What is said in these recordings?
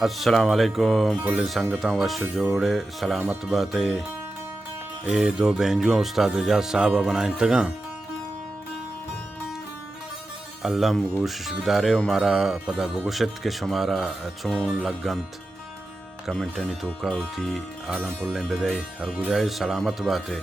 अस्सलाम वालेकुम फुल संगत वश जोड़े सलामत बाते ए दो बेंजुआ उस्ताद एजाज साहब बनाए तगा अल्लम गोशिश बिदारे हमारा पदा बगुशत के शुमारा चून लगंत कमेंटनी तोका होती आलम पुल्ले बेदे हर गुजाए सलामत बाते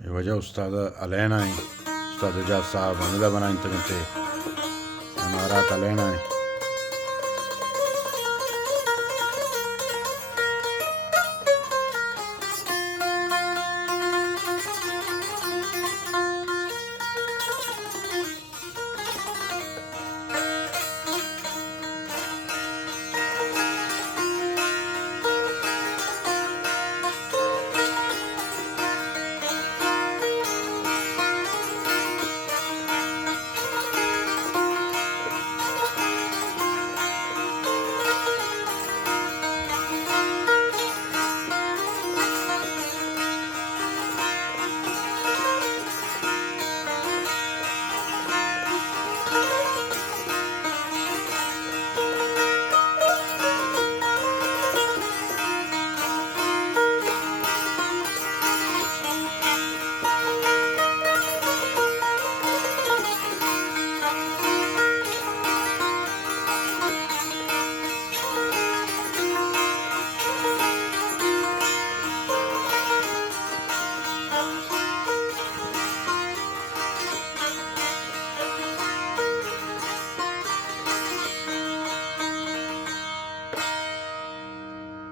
ये वजह उस्ताद अलेना है उस्ताद एजाज साहब हमिदा बनाए तगते इमारत अलेना है।